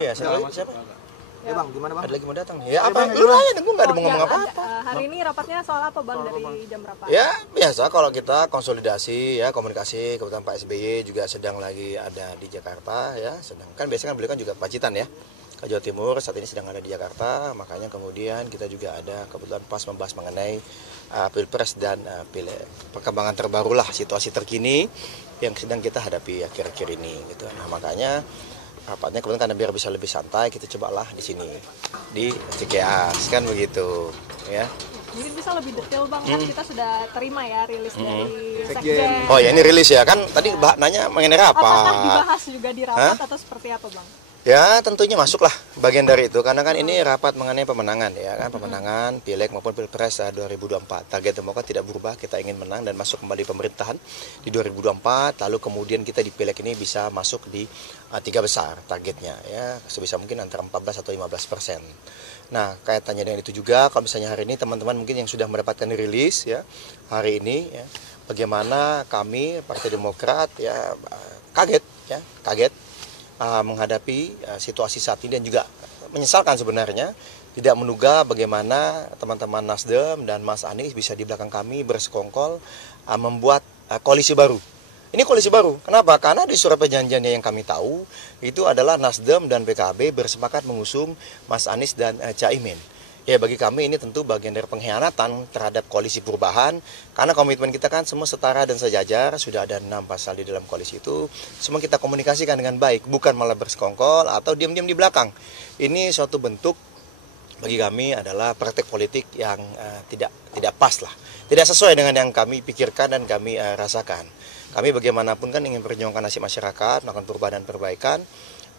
Ya, siapa? Ya bang, gimana bang? Ada lagi mau datang? Ya apa? Lu aja, gue nggak ada mau ngomong apa-apa. Hari ini rapatnya soal apa bang, dari jam berapa? Ya biasa kalau kita konsolidasi ya, komunikasi. Kebetulan Pak SBY juga sedang lagi ada di Jakarta ya. Sedangkan biasanya kan beliau kan juga Pacitan ya, ke Jawa Timur, saat ini sedang ada di Jakarta. Makanya kemudian kita juga ada kebetulan pas membahas mengenai Pilpres dan perkembangan terbaru lah, situasi terkini yang sedang kita hadapi akhir-akhir ini gitu. Nah makanya rapatnya kebetulan karena biar bisa lebih santai, kita cobalah di sini di CKAS kan begitu ya. Mungkin bisa lebih detail bang, kan kita sudah terima ya rilis dari Sekjen. Oh ya, ini rilis ya kan, tadi nanya mengenai rapat. Apakah dibahas juga di rapat atau seperti apa bang? Ya tentunya masuklah bagian dari itu, karena kan ini rapat mengenai pemenangan ya kan, pemenangan Pileg maupun Pilpres 2024. Target Demokrat tidak berubah, kita ingin menang dan masuk kembali pemerintahan di 2024, lalu kemudian kita di Pileg ini bisa masuk di 3 besar targetnya ya, sebisa mungkin antara 14 atau 15%. Nah kaitannya dengan itu juga, kalau misalnya hari ini teman-teman mungkin yang sudah mendapatkan rilis ya hari ini ya, bagaimana kami Partai Demokrat ya kaget menghadapi situasi saat ini, dan juga menyesalkan sebenarnya tidak menduga bagaimana teman-teman Nasdem dan Mas Anies bisa di belakang kami bersekongkol membuat koalisi baru. Ini koalisi baru. Kenapa? Karena di surat perjanjiannya yang kami tahu itu adalah Nasdem dan PKB bersepakat mengusung Mas Anies dan Caimin. Ya bagi kami ini tentu bagian dari pengkhianatan terhadap koalisi perubahan, karena komitmen kita kan semua setara dan sejajar, sudah ada 6 pasal di dalam koalisi itu, semua kita komunikasikan dengan baik, bukan malah bersekongkol atau diam-diam di belakang. Ini suatu bentuk bagi kami adalah praktek politik yang tidak pas lah, tidak sesuai dengan yang kami pikirkan dan kami rasakan. Kami bagaimanapun kan ingin perjuangkan nasib masyarakat, melakukan perubahan dan perbaikan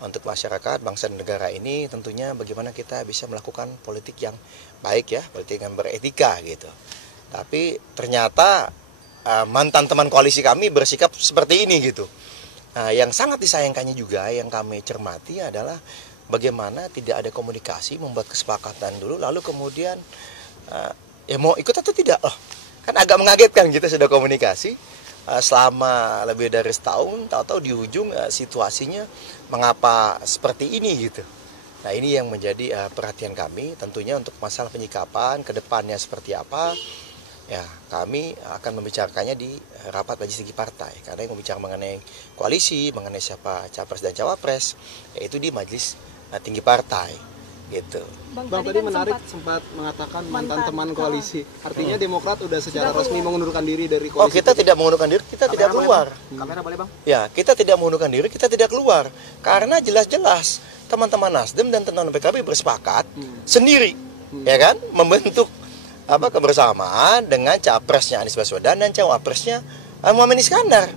untuk masyarakat, bangsa dan negara ini. Tentunya bagaimana kita bisa melakukan politik yang baik ya, politik yang beretika gitu. Tapi ternyata mantan teman koalisi kami bersikap seperti ini gitu. Nah, yang sangat disayangkannya juga yang kami cermati adalah bagaimana tidak ada komunikasi, membuat kesepakatan dulu, lalu kemudian ya mau ikut atau tidak. Oh, kan agak mengagetkan, kita sudah komunikasi selama lebih dari setahun, tahu-tahu di ujung situasinya mengapa seperti ini gitu. Nah ini yang menjadi perhatian kami, tentunya untuk masalah penyikapan ke depannya seperti apa, ya kami akan membicarakannya di rapat majelis tinggi partai, karena yang membicara mengenai koalisi, mengenai siapa capres dan cawapres, yaitu di majelis tinggi partai gitu. Bang tadi kan menarik sempat mengatakan mantan teman koalisi. Artinya Demokrat udah secara resmi mengundurkan diri dari koalisi. Oh, kita tidak mengundurkan diri, kita tidak keluar. Kamera boleh bang? Ya, kita tidak mengundurkan diri, kita tidak keluar. Karena jelas-jelas teman-teman Nasdem dan teman-teman PKB bersepakat sendiri, ya kan, membentuk kebersamaan dengan capresnya Anies Baswedan dan cawapresnya Muhammad Iskandar.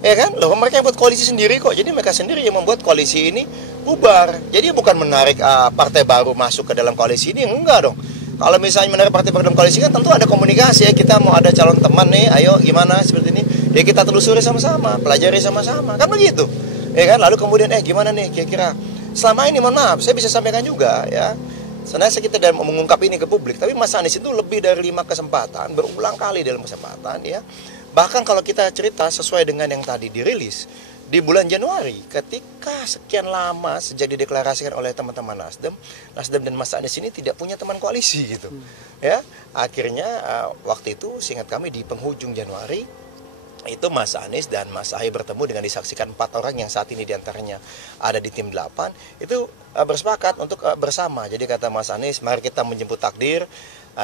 Ya kan, loh mereka yang buat koalisi sendiri kok, jadi mereka sendiri yang membuat koalisi ini bubar. Jadi bukan menarik partai baru masuk ke dalam koalisi ini, enggak dong. Kalau misalnya menarik partai baru dalam koalisi kan tentu ada komunikasi ya, kita mau ada calon teman nih, ayo gimana seperti ini, ya kita telusuri sama-sama, pelajari sama-sama, kan begitu. Ya kan, lalu kemudian gimana nih kira-kira selama ini, mohon maaf, saya bisa sampaikan juga ya. Sebenarnya kita dalam mengungkap ini ke publik, tapi Mas Anies itu lebih dari 5 kesempatan, berulang kali dalam kesempatan ya. Bahkan kalau kita cerita sesuai dengan yang tadi dirilis di bulan Januari, ketika sekian lama sejak dideklarasikan oleh teman-teman Nasdem dan Mas Anies ini tidak punya teman koalisi gitu. Ya, akhirnya waktu itu seingat kami di penghujung Januari itu Mas Anies dan Mas Ahy bertemu dengan disaksikan 4 orang yang saat ini diantaranya ada di tim 8 itu bersepakat untuk bersama. Jadi kata Mas Anies, mari kita menjemput takdir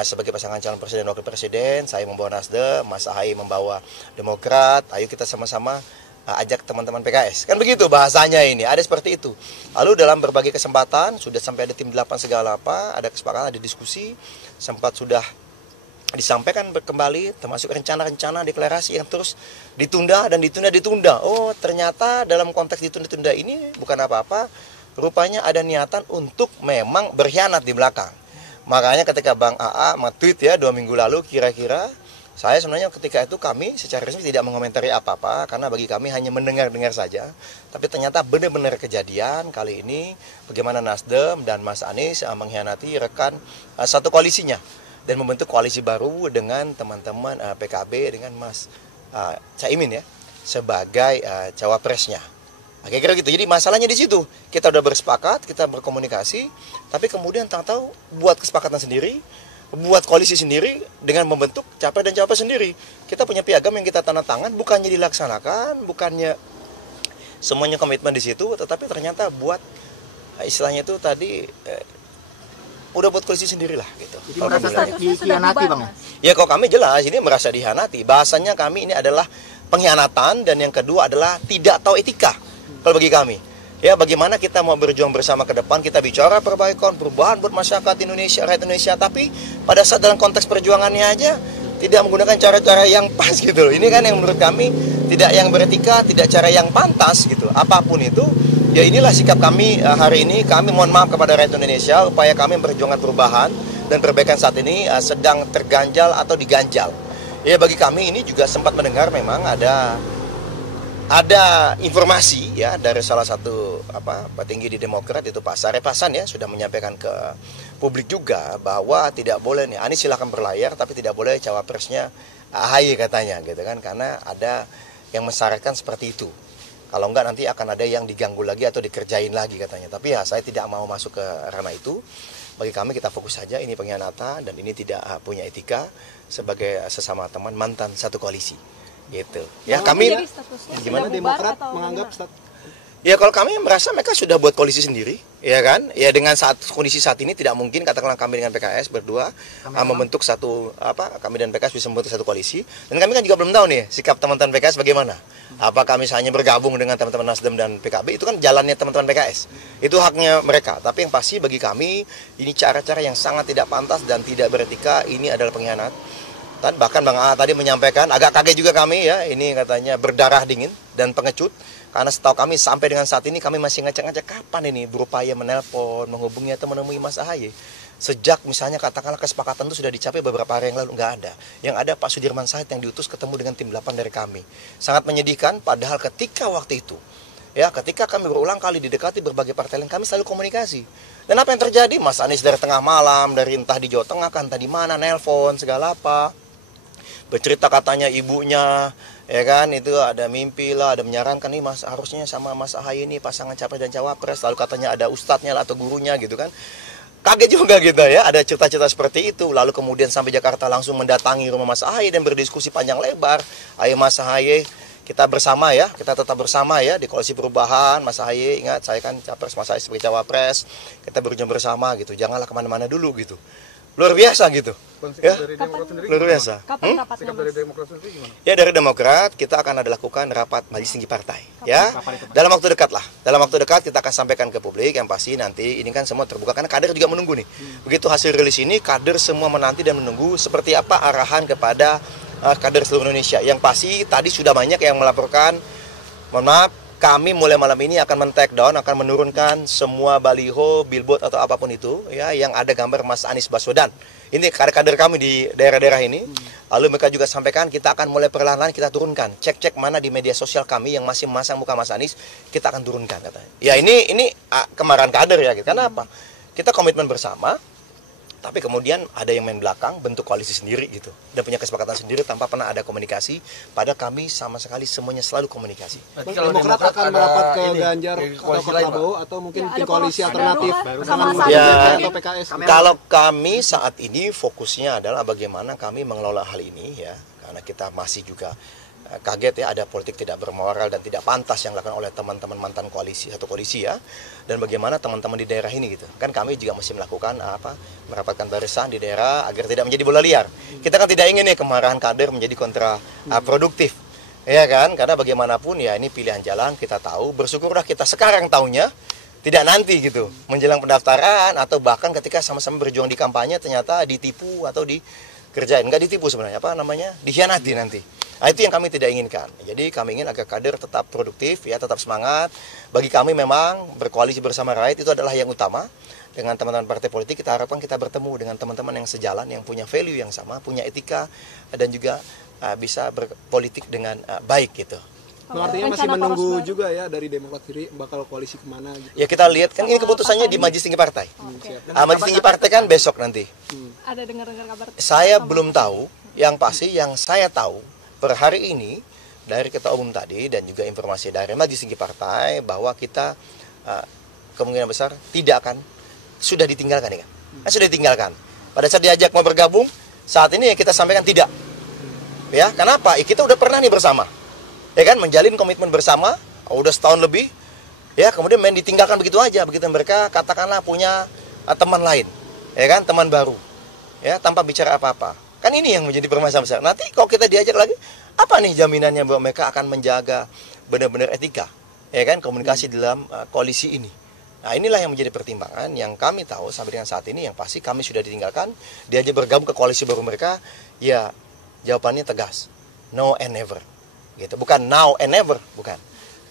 sebagai pasangan calon presiden dan wakil presiden. Saya membawa Nasdem, Mas Ahy membawa Demokrat, ayo kita sama-sama ajak teman-teman PKS. Kan begitu bahasanya ini, ada seperti itu. Lalu dalam berbagai kesempatan sudah sampai ada tim 8 segala apa, ada kesepakatan, ada diskusi, sempat sudah disampaikan kembali termasuk rencana-rencana deklarasi yang terus ditunda dan ditunda. Oh, ternyata dalam konteks ditunda-tunda ini bukan apa-apa, rupanya ada niatan untuk memang berkhianat di belakang. Makanya ketika Bang AA nge-tweet ya 2 minggu lalu kira-kira, saya sebenarnya ketika itu kami secara resmi tidak mengomentari apa-apa, karena bagi kami hanya mendengar-dengar saja. Tapi ternyata benar-benar kejadian kali ini bagaimana Nasdem dan Mas Anies mengkhianati rekan satu koalisinya dan membentuk koalisi baru dengan teman-teman PKB dengan Mas Caimin ya sebagai cawapresnya. Kira-kira gitu. Jadi masalahnya di situ. Kita udah bersepakat, kita berkomunikasi, tapi kemudian tahu-tahu buat kesepakatan sendiri, buat koalisi sendiri dengan membentuk capres dan cawapres sendiri. Kita punya piagam yang kita tanda tangan, bukannya dilaksanakan, bukannya semuanya komitmen di situ, tetapi ternyata buat istilahnya itu tadi udah buat koalisi sendiri lah gitu. Jadi merasa dikhianati Bang? Ya kalau kami jelas ini merasa dihianati. Bahasanya kami ini adalah pengkhianatan, dan yang kedua adalah tidak tahu etika kalau bagi kami. Ya, bagaimana kita mau berjuang bersama ke depan, kita bicara perbaikan, perubahan buat masyarakat Indonesia, rakyat Indonesia, tapi pada saat dalam konteks perjuangannya aja tidak menggunakan cara-cara yang pas gitu loh. Ini kan yang menurut kami tidak yang beretika, tidak cara yang pantas gitu. Apapun itu, ya inilah sikap kami hari ini. Kami mohon maaf kepada rakyat Indonesia, upaya kami memperjuangkan perubahan dan perbaikan saat ini sedang terganjal atau diganjal. Ya, bagi kami ini juga sempat mendengar memang ada informasi ya dari salah satu petinggi di Demokrat, itu Pak Sarip Hasan ya, sudah menyampaikan ke publik juga bahwa tidak boleh nih Anies silakan berlayar, tapi tidak boleh cawapresnya AHY katanya gitu kan, karena ada yang mensyaratkan seperti itu. Kalau enggak nanti akan ada yang diganggu lagi atau dikerjain lagi katanya. Tapi ya saya tidak mau masuk ke ranah itu. Bagi kami kita fokus saja, ini pengkhianatan dan ini tidak punya etika sebagai sesama teman mantan satu koalisi. Gitu. Ya kami gimana Demokrat menganggap ya kalau kami merasa mereka sudah buat koalisi sendiri, ya kan? Ya dengan kondisi saat ini tidak mungkin katakanlah kami dengan PKS berdua membentuk satu kami dan PKS bisa membentuk satu koalisi. Dan kami kan juga belum tahu nih sikap teman-teman PKS bagaimana. Apa kami hanya bergabung dengan teman-teman Nasdem dan PKB, itu kan jalannya teman-teman PKS. Itu haknya mereka. Tapi yang pasti bagi kami ini cara-cara yang sangat tidak pantas dan tidak beretika, ini adalah pengkhianat. Dan bahkan Bang A tadi menyampaikan, agak kaget juga kami ya, ini katanya berdarah dingin dan pengecut. Karena setahu kami sampai dengan saat ini kami masih ngecek-ngecek kapan ini berupaya menelpon, menghubungi atau menemui Mas AHY. Sejak misalnya katakanlah kesepakatan itu sudah dicapai beberapa hari yang lalu, nggak ada. Yang ada Pak Sudirman Said yang diutus ketemu dengan tim 8 dari kami. Sangat menyedihkan, padahal ketika waktu itu, ya ketika kami berulang kali didekati berbagai partai lain, kami selalu komunikasi. Dan apa yang terjadi? Mas Anies dari tengah malam, dari entah di Jawa Tengah, entah di mana, nelpon, segala apa. Bercerita katanya ibunya, ya kan, itu ada mimpi lah, ada menyarankan nih Mas harusnya sama Mas AHY ini pasangan capres dan cawapres, lalu katanya ada ustadznya lah atau gurunya gitu kan. Kaget juga gitu ya, ada cerita-cerita seperti itu. Lalu kemudian sampai Jakarta langsung mendatangi rumah Mas AHY dan berdiskusi panjang lebar. Ayo Mas AHY, kita bersama ya, kita tetap bersama ya di koalisi perubahan. Mas AHY, ingat saya kan capres, Mas AHY sebagai cawapres, kita berjuang bersama gitu, janganlah kemana-mana dulu gitu. Luar biasa gitu. Ya, luar biasa. Kapan rapatnya, Sikap dari Demokrat sendiri gimana? Ya dari Demokrat kita akan ada lakukan rapat majelis tinggi partai. Ya, dalam waktu dekat lah. Dalam waktu dekat kita akan sampaikan ke publik. Yang pasti nanti ini kan semua terbuka karena kader juga menunggu nih. Begitu hasil rilis ini, kader semua menanti dan menunggu seperti apa arahan kepada kader seluruh Indonesia. Yang pasti tadi sudah banyak yang melaporkan. Mohon maaf, kami mulai malam ini akan men-take down, akan menurunkan semua baliho, billboard atau apapun itu ya yang ada gambar Mas Anies Baswedan. Ini kader-kader kami di daerah-daerah ini. Lalu mereka juga sampaikan kita akan mulai perlahan-lahan kita turunkan. Cek-cek mana di media sosial kami yang masih memasang muka Mas Anies, kita akan turunkan katanya. Ya ini kemarahan kader ya. Karena apa? Kita komitmen bersama. Tapi kemudian ada yang main belakang, bentuk koalisi sendiri gitu. Dan punya kesepakatan sendiri tanpa pernah ada komunikasi. Padahal kami sama sekali semuanya selalu komunikasi. Demokrat akan merapat ke Ganjar atau ke Prabowo atau mungkin Ya, tim ada koalisi poros alternatif baru sama sama Ya, atau PKS. kalau kami saat ini fokusnya adalah bagaimana kami mengelola hal ini ya. Karena kita masih juga kaget ya, ada politik tidak bermoral dan tidak pantas yang dilakukan oleh teman-teman mantan koalisi satu koalisi ya, dan bagaimana teman-teman di daerah ini gitu kan, kami juga mesti melakukan merapatkan barisan di daerah agar tidak menjadi bola liar. Kita kan tidak ingin nih kemarahan kader menjadi kontraproduktif ya kan, karena bagaimanapun ya ini pilihan jalan, kita tahu, bersyukurlah kita sekarang tahunya, tidak nanti gitu menjelang pendaftaran atau bahkan ketika sama-sama berjuang di kampanye ternyata ditipu atau dikerjain, nggak ditipu sebenarnya dikhianati nanti. Nah, itu yang kami tidak inginkan. Jadi kami ingin agar kader tetap produktif, ya, tetap semangat. Bagi kami memang berkoalisi bersama rakyat itu adalah yang utama. Dengan teman-teman partai politik kita harapkan kita bertemu dengan teman-teman yang sejalan, yang punya value yang sama, punya etika, dan juga bisa berpolitik dengan baik gitu. Artinya masih menunggu juga ya dari Demokrat sendiri bakal koalisi kemana gitu. Ya kita lihat kan ini keputusannya di Majelis Tinggi Partai. Majelis Tinggi Partai kan besok nanti. Ada dengar-dengar kabar? Saya belum tahu, yang pasti yang saya tahu per hari ini dari Ketua Umum tadi dan juga informasi dari Majelis Tinggi Partai bahwa kita kemungkinan besar tidak akan sudah ditinggalkan ya kan? Sudah ditinggalkan. Pada saat diajak mau bergabung, saat ini kita sampaikan tidak. Ya, kenapa? Kita udah pernah nih bersama. Ya kan, menjalin komitmen bersama, udah setahun lebih. Ya, kemudian main ditinggalkan begitu aja, begitu mereka katakanlah punya teman lain. Ya kan, teman baru. Ya, tanpa bicara apa-apa. Kan ini yang menjadi permasalahan besar. Nanti kalau kita diajak lagi, apa nih jaminannya bahwa mereka akan menjaga benar-benar etika, ya kan, komunikasi dalam koalisi ini. Nah, inilah yang menjadi pertimbangan yang kami tahu sampai dengan saat ini, yang pasti kami sudah ditinggalkan, diajak bergabung ke koalisi baru mereka, ya jawabannya tegas, no and never. Gitu. Bukan now and never, bukan.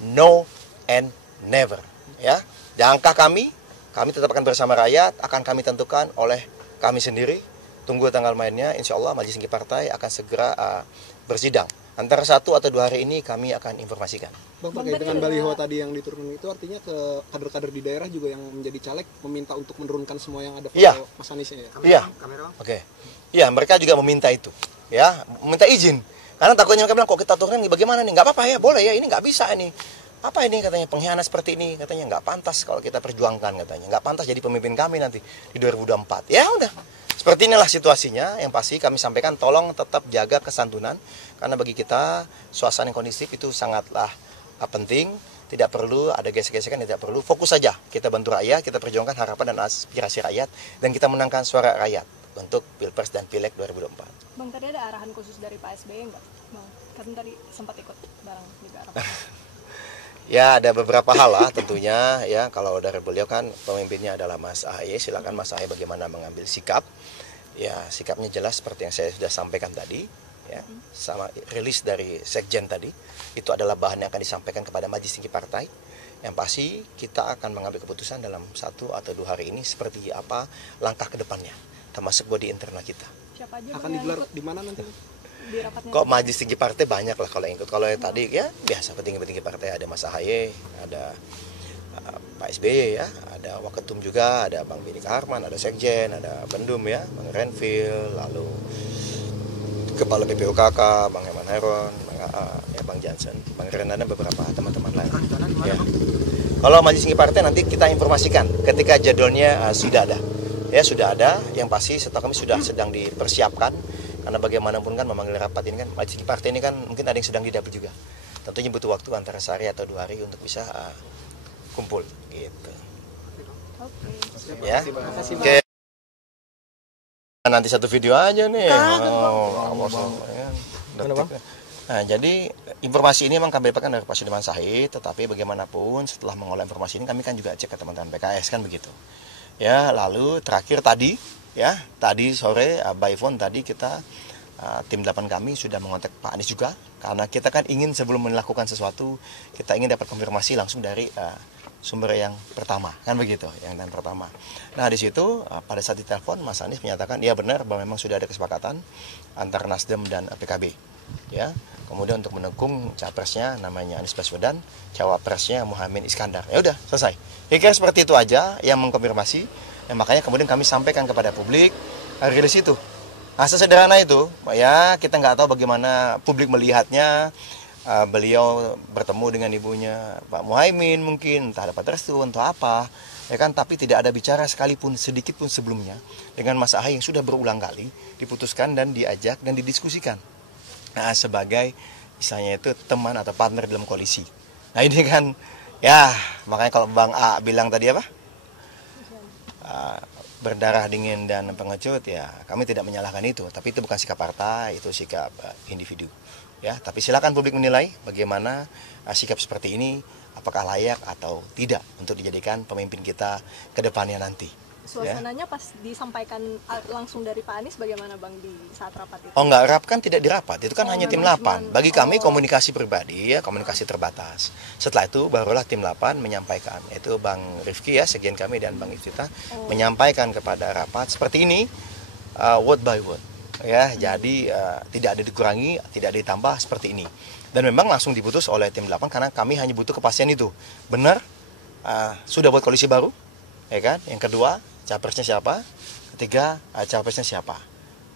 No and never, ya. Langkah kami tetap akan bersama rakyat, akan kami tentukan oleh kami sendiri. Tunggu tanggal mainnya, insya Allah Majelis Tinggi Partai akan segera bersidang. Antara 1 atau 2 hari ini kami akan informasikan. Bang, terkait dengan baliho tadi yang diturunkan itu artinya ke kader-kader di daerah juga yang menjadi caleg meminta untuk menurunkan semua yang ada foto Mas Anies ya? Iya. Oke. Iya, mereka juga meminta itu. Ya, meminta izin. Karena takutnya mereka bilang, kok kita turunkan bagaimana nih? Nggak apa-apa ya, boleh ya, ini nggak bisa ini. Apa ini katanya, pengkhianat seperti ini, katanya nggak pantas kalau kita perjuangkan katanya. Nggak pantas jadi pemimpin kami nanti di 2024. Ya udah, seperti inilah situasinya. Yang pasti kami sampaikan, tolong tetap jaga kesantunan. Karena bagi kita, suasana yang kondisif itu sangatlah penting. Tidak perlu ada gesek-gesekan, tidak perlu. Fokus saja, kita bantu rakyat, kita perjuangkan harapan dan aspirasi rakyat. Dan kita menangkan suara rakyat untuk Pilpres dan Pileg 2024. Bang, tadi ada arahan khusus dari Pak SBY nggak? Bang, kan tadi sempat ikut bareng juga arahan. Ya, ada beberapa hal lah tentunya ya. Kalau dari beliau kan pemimpinnya adalah Mas AHY, silakan Mas AHY bagaimana mengambil sikap. Ya, sikapnya jelas seperti yang saya sudah sampaikan tadi ya. Sama rilis dari Sekjen tadi, itu adalah bahan yang akan disampaikan kepada Majelis Tinggi Partai. Yang pasti kita akan mengambil keputusan dalam 1 atau 2 hari ini seperti apa langkah ke depannya, termasuk body internal kita. Siapa aja Akan digelar di mana nanti? Di rapatnya? Kok Majelis Tinggi Partai banyak lah kalau yang ikut. Kalau yang tadi ya biasa petinggi-petinggi partai, ada Mas AHY, ada Pak SBY ya, ada Waketum juga, ada Bang Benny Kaharman, ada Sekjen, ada Bendum ya, Bang Renvil, lalu Kepala PPOKK, Bang Eman Heron, Bang AA, ya Bang Jansen, Bang Ren, ada beberapa teman-teman lain. Ya. Kalau Majelis Tinggi Partai nanti kita informasikan ketika jadwalnya sudah ada. Ya sudah ada, yang pasti setelah kami sudah sedang dipersiapkan. Karena bagaimanapun kan memanggil rapat ini kan, Majelis Tinggi Partai ini kan mungkin ada yang sedang didapil juga. Tentunya butuh waktu antara sehari atau 2 hari untuk bisa kumpul gitu. Oke. Ya. Oke. Nanti satu video aja nih. Nah, jadi informasi ini memang kami dapatkan dari Pak Sudirman Said, tetapi bagaimanapun setelah mengolah informasi ini kami kan juga cek ke teman-teman PKS kan begitu. Ya, lalu terakhir tadi ya, tadi sore by phone tadi kita tim 8 kami sudah mengontak Pak Anies juga, karena kita kan ingin sebelum melakukan sesuatu kita ingin dapat konfirmasi langsung dari sumber yang pertama kan begitu, yang pertama. Nah di situ pada saat ditelepon Mas Anies menyatakan iya benar bahwa memang sudah ada kesepakatan antara Nasdem dan PKB ya. Kemudian untuk mendukung capresnya namanya Anies Baswedan, cawapresnya Muhaimin Iskandar. Ya udah selesai. Kira-kira seperti itu aja yang mengkonfirmasi. Ya, makanya kemudian kami sampaikan kepada publik rilis itu. Nah, sesederhana itu, ya kita nggak tahu bagaimana publik melihatnya. Beliau bertemu dengan ibunya Pak Muhaimin mungkin, entah dapat restu, entah apa, ya kan. Tapi tidak ada bicara sekalipun sedikit pun sebelumnya dengan Mas AHY yang sudah berulang kali diputuskan dan diajak dan didiskusikan. Nah, sebagai misalnya itu teman atau partner dalam koalisi. Nah ini kan, ya makanya kalau Bang A bilang tadi apa? Berdarah dingin dan pengecut, ya kami tidak menyalahkan itu, tapi itu bukan sikap partai, itu sikap individu ya. Tapi silakan publik menilai bagaimana sikap seperti ini, apakah layak atau tidak untuk dijadikan pemimpin kita ke depannya nanti. Suasananya pas disampaikan langsung dari Pak Anies bagaimana Bang di saat rapat itu? Oh enggak, kan tidak dirapat, itu kan hanya tim 8. Bagi kami komunikasi pribadi ya, komunikasi terbatas. Setelah itu barulah tim 8 menyampaikan, itu Bang Rifki ya, sekjen kami dan Bang Iftitah menyampaikan kepada rapat seperti ini word by word ya. Jadi tidak ada dikurangi, tidak ada ditambah seperti ini. Dan memang langsung diputus oleh tim 8 karena kami hanya butuh kepastian itu. Benar sudah buat koalisi baru ya kan? Yang kedua, capresnya siapa? Ketiga, capresnya siapa?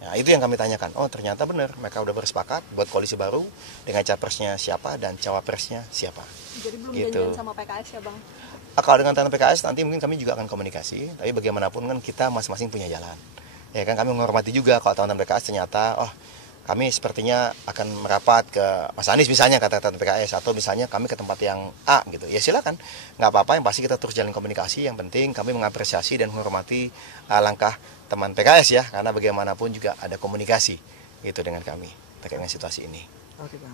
Nah, itu yang kami tanyakan. Oh, ternyata benar, mereka udah bersepakat buat koalisi baru dengan capresnya siapa dan cawapresnya siapa. Jadi belum Gitu. janjian sama PKS ya Bang? Kalau dengan tangan PKS nanti mungkin kami juga akan komunikasi, tapi bagaimanapun kan kita masing-masing punya jalan. Ya kan kami menghormati juga kalau tangan PKS ternyata, oh kami sepertinya akan merapat ke Mas Anies misalnya kata PKS, atau misalnya kami ke tempat yang A gitu. Ya silakan, nggak apa-apa, yang pasti kita terus jalin komunikasi. Yang penting kami mengapresiasi dan menghormati langkah teman PKS ya, karena bagaimanapun juga ada komunikasi gitu dengan kami terkait dengan situasi ini. Oke, Bang.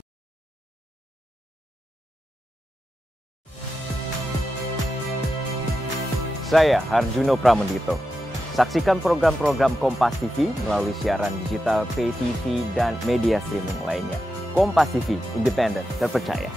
Saya Harjuno Pramendito. Saksikan program-program Kompas TV melalui siaran digital, pay TV, dan media streaming lainnya. Kompas TV, independen, terpercaya.